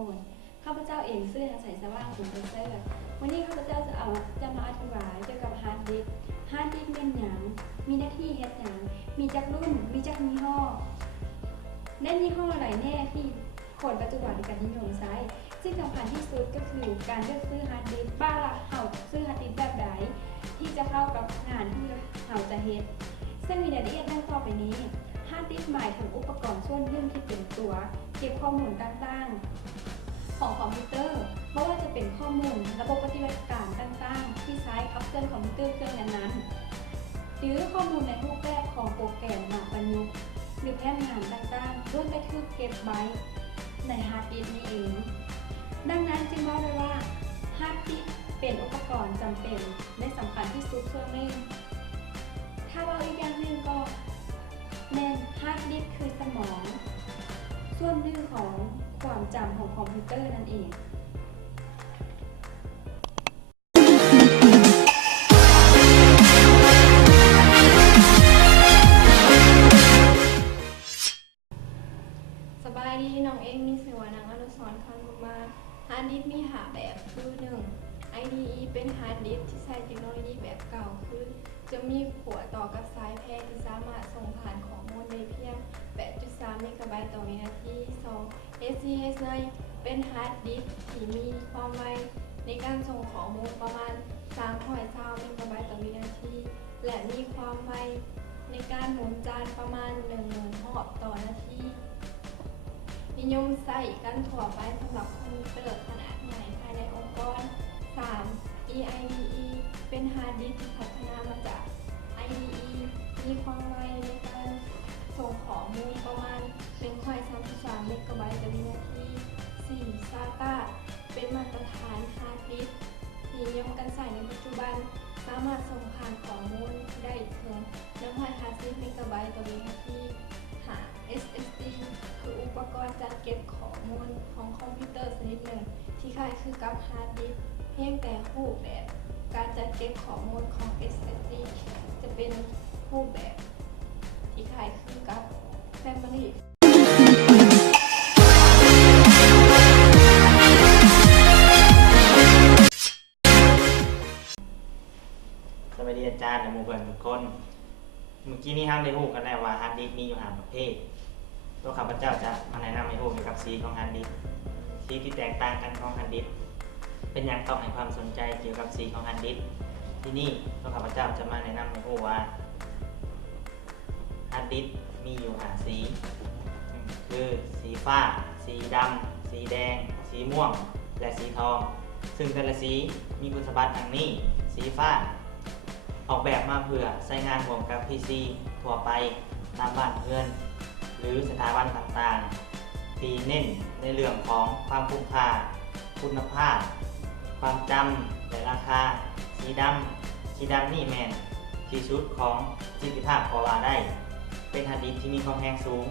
คนข้าพเจ้าเองชื่อนางใสสว่างคุณเซอร์วันนี้ข้าพเจ้าจะมาอธิบายเกี่ยวกับฮาร์ดดิสก์เป็นหยังมีหน้าที่เฮ็ดหยังมีจักรุ่นมีจักยี่ห้อและยี่ห้ออะไรแน่ที่คนปัจจุบันในการนิยมใช้ซึ่งสำคัญที่สุดก็คือการเลือกซื้อฮาร์ดดิสก์บ้าละเฮาซื้อฮาร์ดดิสก์แบบใดที่จะเข้ากับงานที่เฮาจะเฮ็ดซึ่งมีรายละเอียดดังต่อไปนี้ฮาร์ดดิสก์หมายถึงอุปกรณ์ส่วนหนึ่งที่เป็นตัวเก็บข้อมูลต่างๆของคอมพิวเตอร์ไม่ว่าจะเป็นข้อมูลระบบปฏิบัติการต่างๆที่ใช้ขับเคลื่อนคอมพิวเตอร์เครื่องนั้นๆหรือข้อมูลในรูปแบบของโปรแกรมมาประยุกต์หรือแผนงานต่างๆล้วนได้ถูกเก็บไว้ในฮาร์ดดิสก์นี้เองดังนั้นจึงว่าได้ว่าฮาร์ดดิสก์เป็นอุปกรณ์จำเป็นและสำคัญที่สุดเครื่องหนึ่งถ้าว่าอีกอย่างหนึ่งก็แน่นฮาร์ดดิสก์คือสมองส่วนหนึ่งของความจำของคอมพิวเตอร์นั่นเองสบายดีน้องเองมีชื่อว่านางอนุสรณ์ คำบุญมาฮาร์ดดิสก์มี5แบบคือ 1. IDE เป็นฮาร์ดดิสก์ที่ใช้เทคโนโลยีแบบเก่าคือจะมีขัวต่อกับสายแพร่ที่สามารถส่งผ่านข้อมูลได้เพียง 8.3 เมกะไบต์ต่อวินาที 2. SSD เป็นฮาร์ดดิสก์ที่มีความไวในการส่งข้อมูลประมาณ320 เมกะไบต์ต่อวินาทีและมีความไวในการหมุนจานประมาณ 10,000 รอบต่อนาทีนิยมใช้กันทั่วไปสำหรับคอมพิวเตอร์ขนาดใหญ่ภายในองค์กร 3. eIDE เป็นฮาร์ดดิสก์ที่พัฒนามาจาก IDE มีความไวในการส่งข้อมูลประมาณ 133 เมกะไบต์ต่อวินาที 4. SATA เป็นมาตรฐานฮาร์ดดิสก์ที่นิยมกันใช้ในปัจจุบันสามารถส่งผ่านข้อมูลได้ถึง 150 เมกะไบต์ต่อวินาที 5. SSD คืออุปกรณ์จัดเก็บข้อมูลของคอมพิวเตอร์ชนิดหนึ่งที่คล้ายคลึงกับฮาร์ดดิสก์เพียงแต่รูปแบบการจัดเก็บข้อมูลของ SSD จะเป็นรูปแบบที่คล้ายคลึงกับ Memoryสวัสดีอาจารย์และหมู่เพื่อนทุกคนเมื่อกี้นี้ครับได้รู้กันแล้วว่าฮาร์ดดิสก์มีอยู่5ประเภทตัวข้าพเจ้าจะมาแนะนำให้รู้เกี่ยวกับสีของฮาร์ดดิสก์สีที่แตกต่างกันของฮาร์ดดิสก์เป็นอย่างต้องให้ความสนใจเกี่ยวกับสีของฮาร์ดดิสก์ที่นี่ตัวข้าพเจ้าจะมาแนะนำให้รู้ว่าฮาร์ดดิสก์มีอยู่5สีคือสีฟ้าสีดำสีแดงสีม่วงและสีทองซึ่งแต่ละสีมีคุณสมบัติดังนี้สีฟ้าออกแบบมาเพื่อใช้งานร่วมกับ PC ทั่วไปตามบ้านเพื่อนหรือสถาบันต่างๆที่เน้นในเรื่องของความคุ้มค่าคุณภาพความจำและราคาสีดำนี่แมนที่สุดของประสิทธิภาพก็ว่าได้เป็นฮาร์ดดิสก์ที่มีความแรงสูง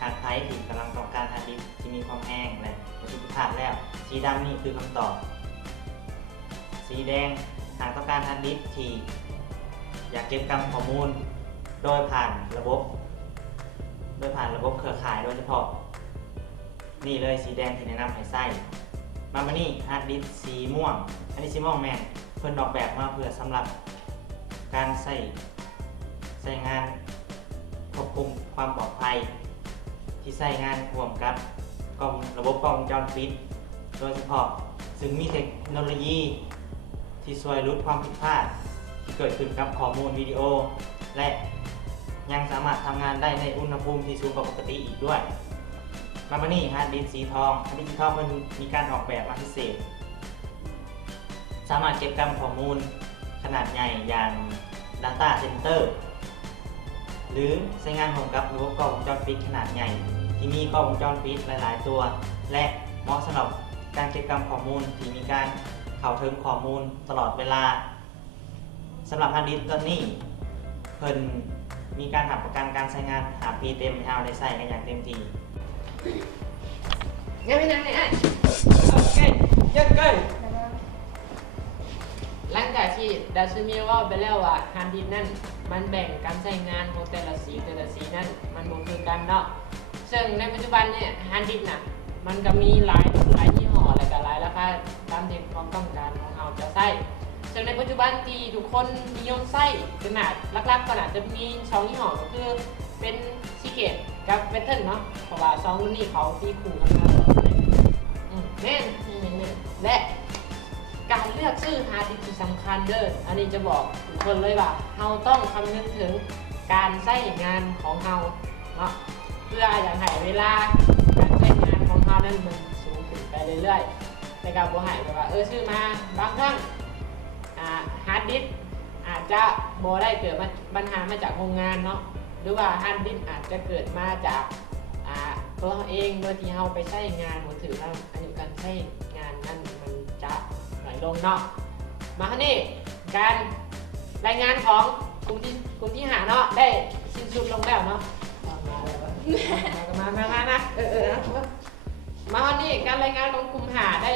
หากใครที่กำลังต้องการฮาร์ดดิสก์ที่มีความแรงและประสิทธิภาพแล้วสีดำนี่คือคำตอบสีแดงหากต้องการฮาร์ดดิสก์ที่อยากเก็บกำข้อมูลโดยผ่านระบบเครือข่ายโดยเฉพาะนี่เลยสีแดงที่แนะนำให้ใส่มานี่ฮาร์ดดิสก์สีม่วงอันนี้สีม่วงแมนเพิ่นออกแบบมาเพื่อสำหรับการใช้งานควบคุมความปลอดภัยที่ใช้งานร่วมกับระบบกล้องวงจรปิดโดยเฉพาะซึ่งมีเทคโนโลยีที่ช่วยลดความผิดพลาดที่เกิดขึ้นกับข้อมูลวิดีโอและยังสามารถทำงานได้ในอุณหภูมิที่สูงกว่าปกติอีกด้วยมานี่ฮาร์ดดิสก์สีทองฮาร์ดดิสก์สีทองมันมีการออกแบบมาพิเศษสามารถเก็บกำข้อมูลขนาดใหญ่อย่าง Data Center หรือใช้งานร่วมกับระบบกล้องวงจรปิดขนาดใหญ่ที่มีกล้องวงจรปิดหลายๆตัวและเหมาะสำหรับการเก็บกำข้อมูลที่มีการเข้าถึงข้อมูลตลอดเวลาสำหรับฮาร์ดดิสก์ตัวนี้เพิ่นมีการหับประกันการใช้งาน5 ปีเต็มให้เราได้ใช้กันอย่างเต็มที่งั้นไม่นานเลยอ่ะโอเคยกเกินหลังจากที่ดาซึมิว่าไปแล้วว่าฮาร์ดดิสก์นั่นมันแบ่งการใช้งานของแต่ละสีนั่นมันบ่คือกันเนาะซึ่งในปัจจุบันเนี่ยฮาร์ดดิสก์น่ะ มันก็มีหลายยี่ห้อและก็หลายราคาตามที่ความต้องการของเราจะใช้ซึ่งในปัจจุบันที่ทุกคนนิยมใช้ขนาดลักๆก็อาจจะมี2ยี่ห้อก็คือเป็นซีเกตกับเวทเทิลเนาะเพราะว่า2รุ่นนี้เขาตีคู่กันมาแน่นและการเลือกซื้อฮาร์ดดิสก์ที่สำคัญเด้ออันนี้จะบอกทุกคนเลยว่าเราต้องคำนึงถึงการใช้งานของเราเนาะเพื่ออย่างไรเวลาการใช้งานของเรานั้นมันสูงขึ้นไปเรื่อยๆในการบริหารแบบว่าซื้อมาบางครั้งฮาร์ดดิสก์อาจจะบ่ได้เกิดปัญหามาจากโรงงานเนาะหรือว่าฮาร์ดดิสก์อาจจะเกิดมาจากตัวเราเองโดยที่เราไปใช้งานมือถือแล้วอายุการใช้งานนั้นมันจะหน่อยลงเนาะมาคราวนี้การรายงานของกลุ่มที่หาเนาะได้สิ้นสุดลงแล้วเนาะมานะมาคราวนี้การรายงานของกลุ่มหาได้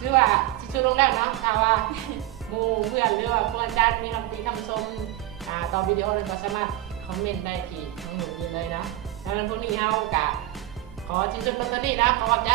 ชื่อว่าสิ้นสุดลงแล้วเนาะถ้าว่าหมู่เพื่อนหรือว่าผู้อาจารย์มีคำติคำชมต่อวิดีโอนั้นก็สามารถคอมเมนต์ได้ที่ทั้งหมดนี้เลยนะดังนั้นพวกนี้เฮากะขอชิ้นสุดลงตอนนี้นะขอบใจ